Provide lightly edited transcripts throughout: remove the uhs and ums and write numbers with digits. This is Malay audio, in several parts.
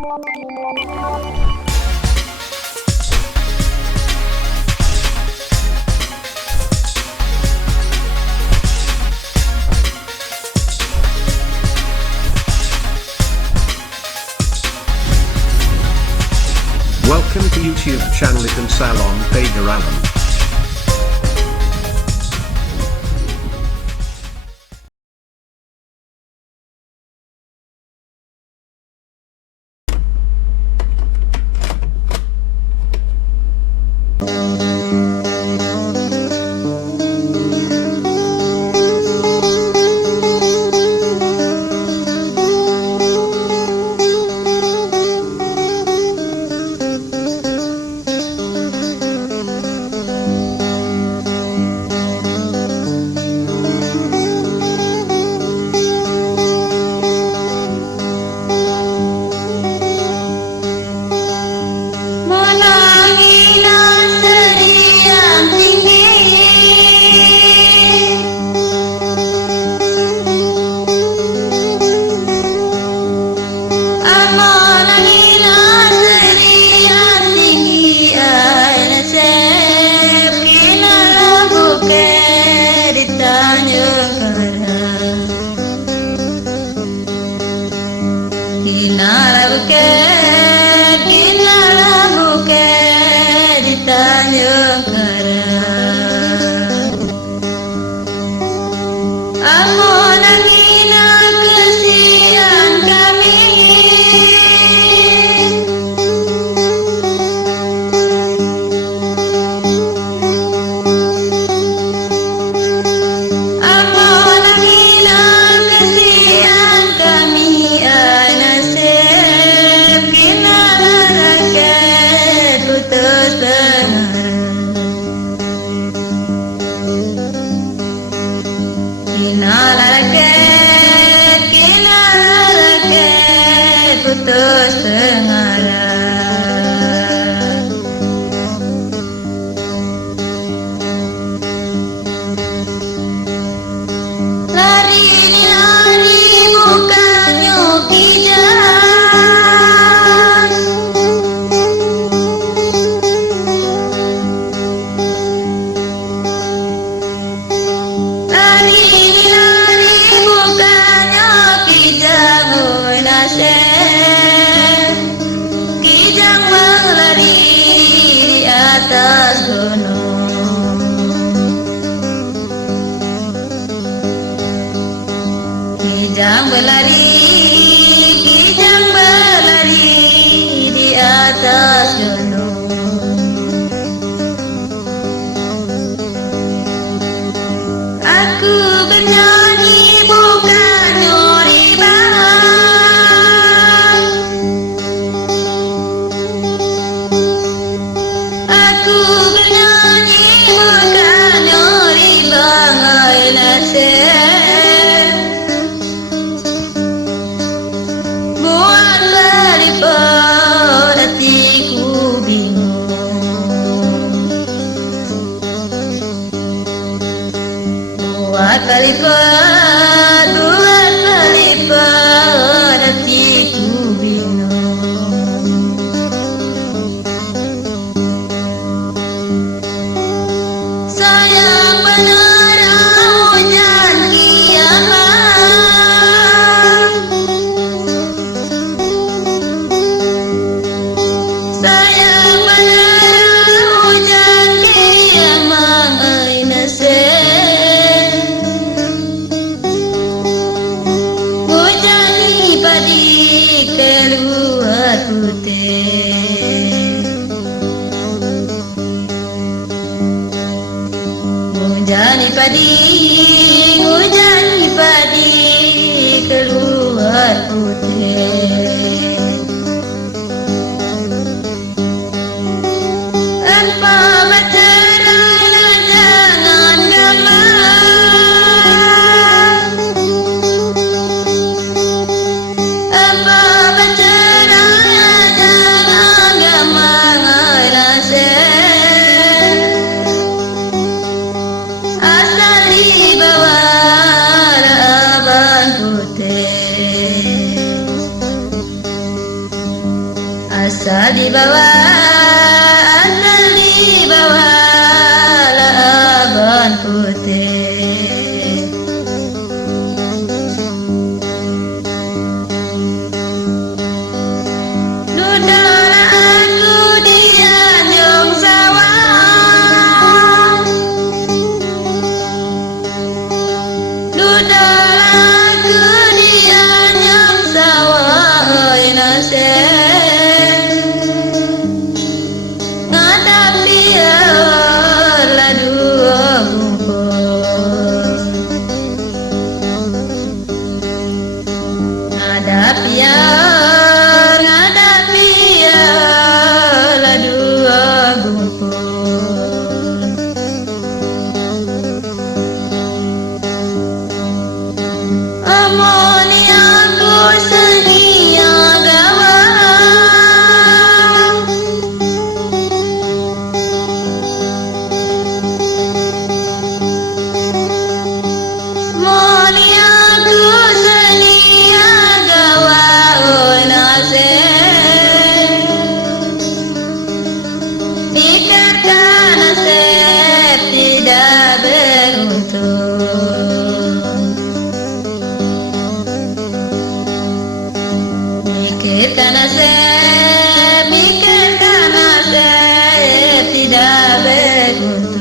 Welcome to YouTube channel Ikan Salon Pager Alam. Putus pengarah lari bukannya kijang lari bukannya kijang nasib kijang melari di atas gunung kijang berlari di atas gunung aku bernyanyi bukan nyuri banget aku bernyanyi bukan nyuri banget nasib buat berlipat hatiku bingung buat berlipat hatiku bingung sayang benar hujan kiamat sayang benar hujan kiamat nasib hujan padi keluar putih hujan padi keluar putih tanpa bercerai jangan nyaman tanpa bercerai jangan nyaman nasib asal Asal di bawah laban putih. Duduklah aku di anjung sawah, duduklah aku di anjung sawah, innocent. Ngadapi lah dua kumpul, ngadapi lah dua kumpul. Amoni aku senia gawang, moni aku senia gawang, nasib pikirkan nasib tidak beruntung, pikirkan nasib tidak beruntung.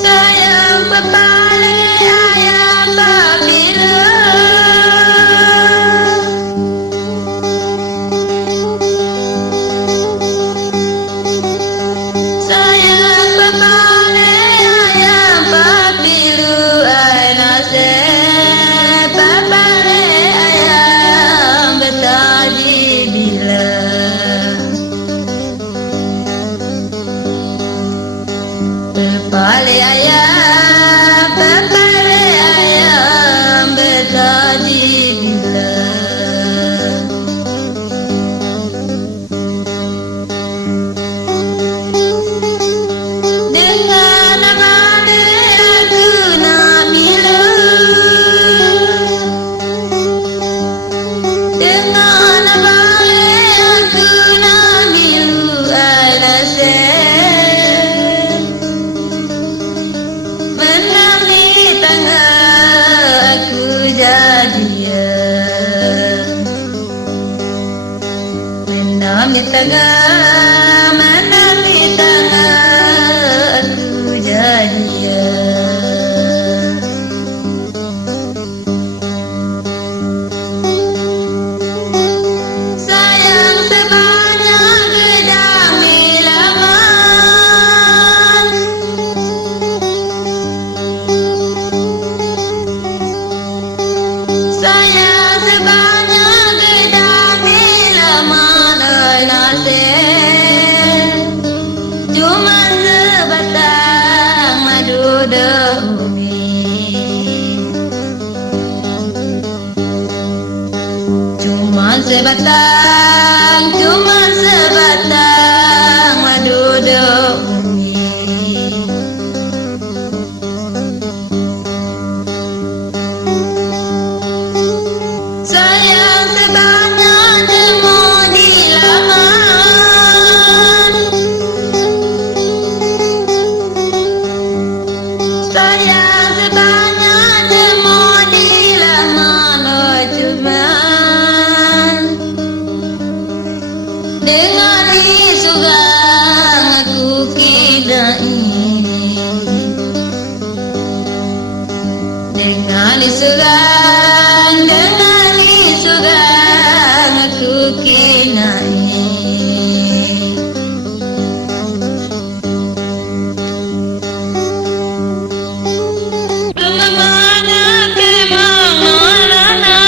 Sayang pepale ayam babila, sayang pepale ayam babilu, ay nasib pepale ayam betadi bila. Pepale ayam betadi bila. Dengan amane aku nabila, dengan amane aku nabilu, ay nasib menang di tengah aku jadian, menang di tengah aku jadian. Sayang sebanyak gedang di laman, sayang sebanyak gedang di laman, ay nasib cuma sebatang madu daungi, cuma sebatang madu daungi. Sayang sebanyak demo di laman, sayang sebanyak demo di laman, oh cuman dengan isugang aku kidai, dengan isugang aku kinai. Kemana kemana,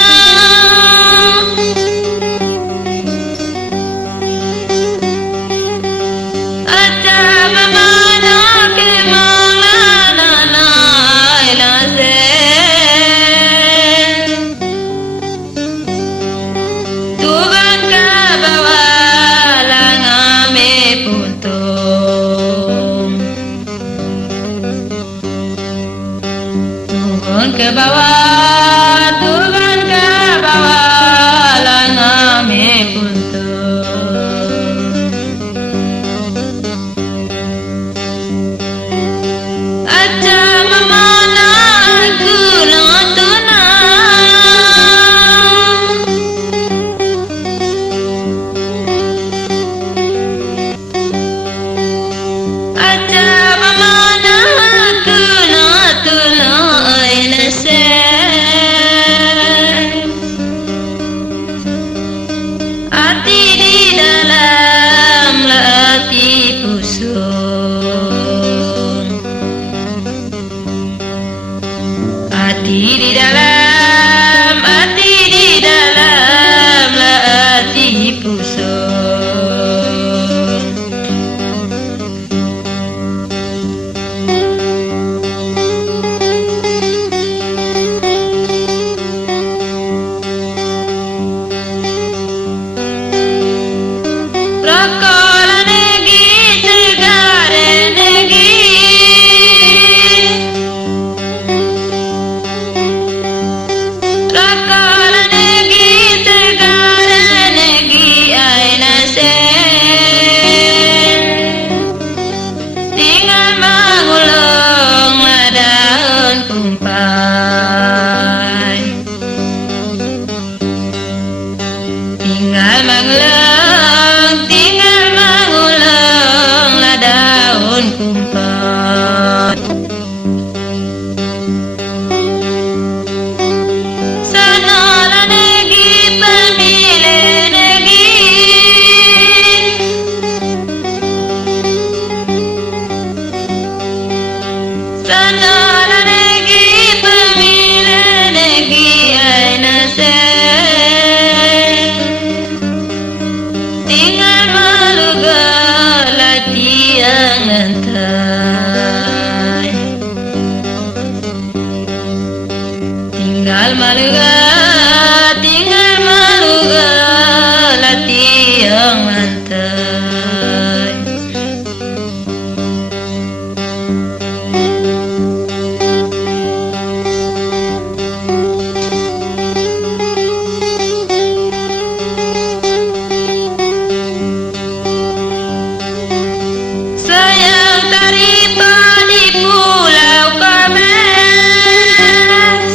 ada kemana kemana, nasib mengulang, tinggal mengulanglah daun kumpat. Sanalah negi pemilih negi, sanalah negi pemilih negi aina se. Tinggal maluga latihan nantai, tinggal maluga latihan nantai. Sayang taripa di pulau Kames,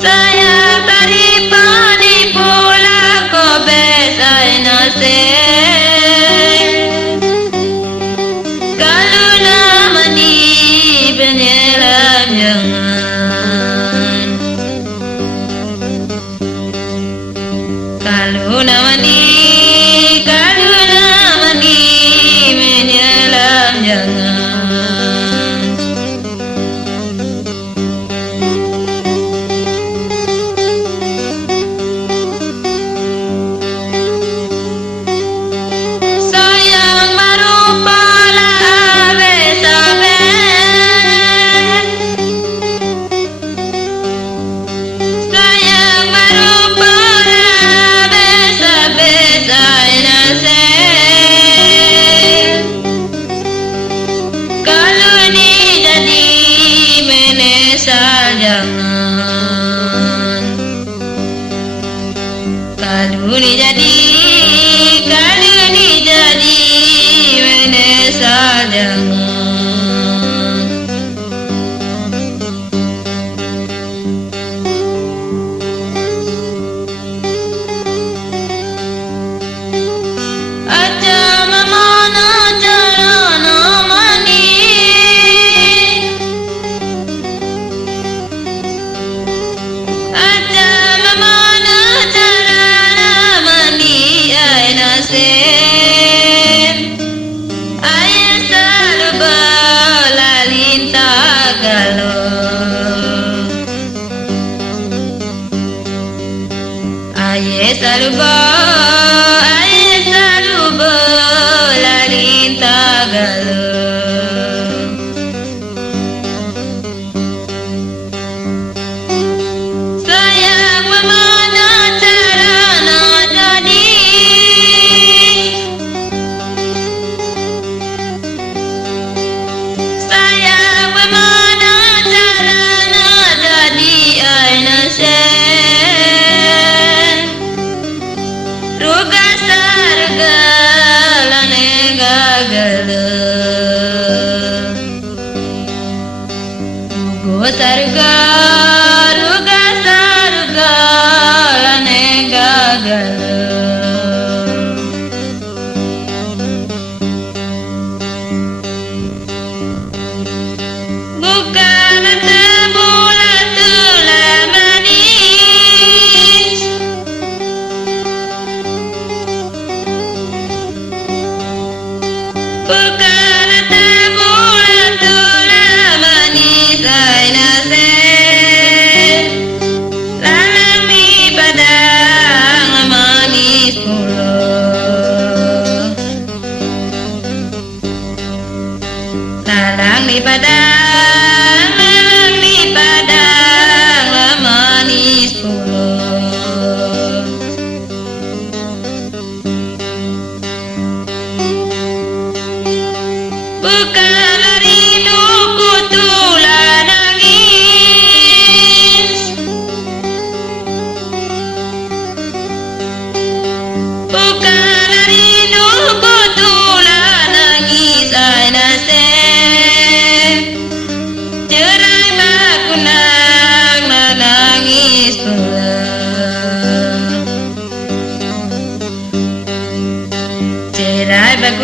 sayang taripa di pulau Kames aina se. Kalau nama di penyelam jangan, kalau nama di menyelam jangan. Sayang marupalah abes-abes, sayang marupalah abes-abes aina se. Kalau ni jadi menyesal jangan, kalau ni jadi menyesal jangan. Aja mana carana mandi, aja mana carana mandi aina se. Ayah selalu berlalin tagalog, ayah selalu berlalin tagalog. Sayang memana carana jadi, sayang memana carana jadi aina se. Ruga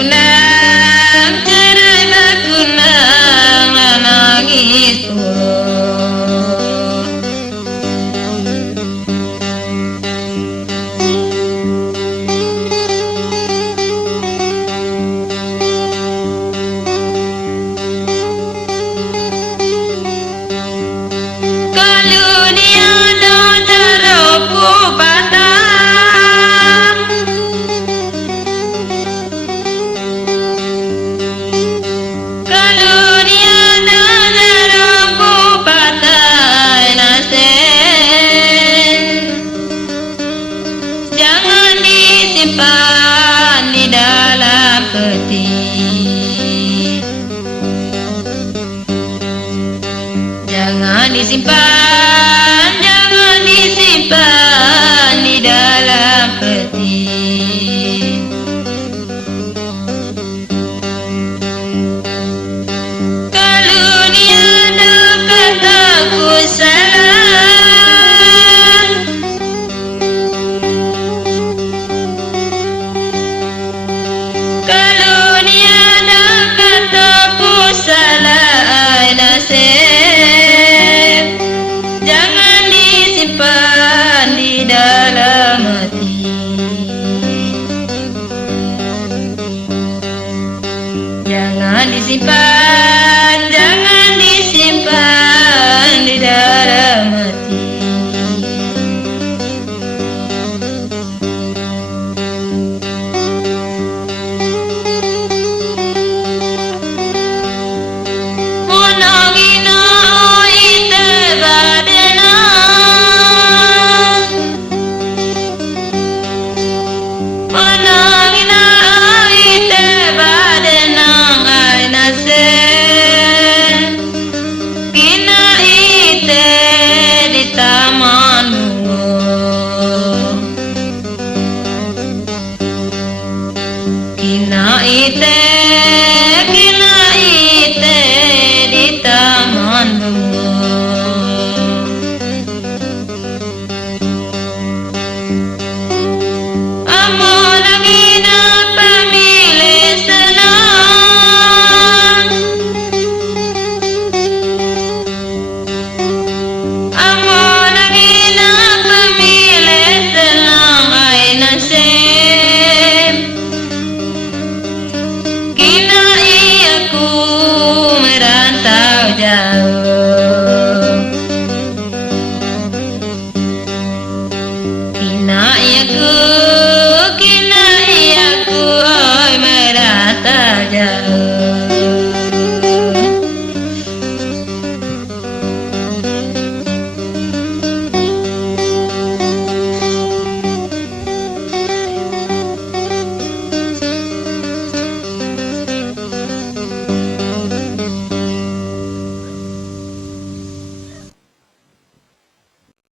bakunang, cerai bakunang, nangis turun. Kalau dia ada teropu patah, kalau dia ada teropu patah nasen, jangan disimpan di dalam peti. Jangan disimpan, jangan disimpan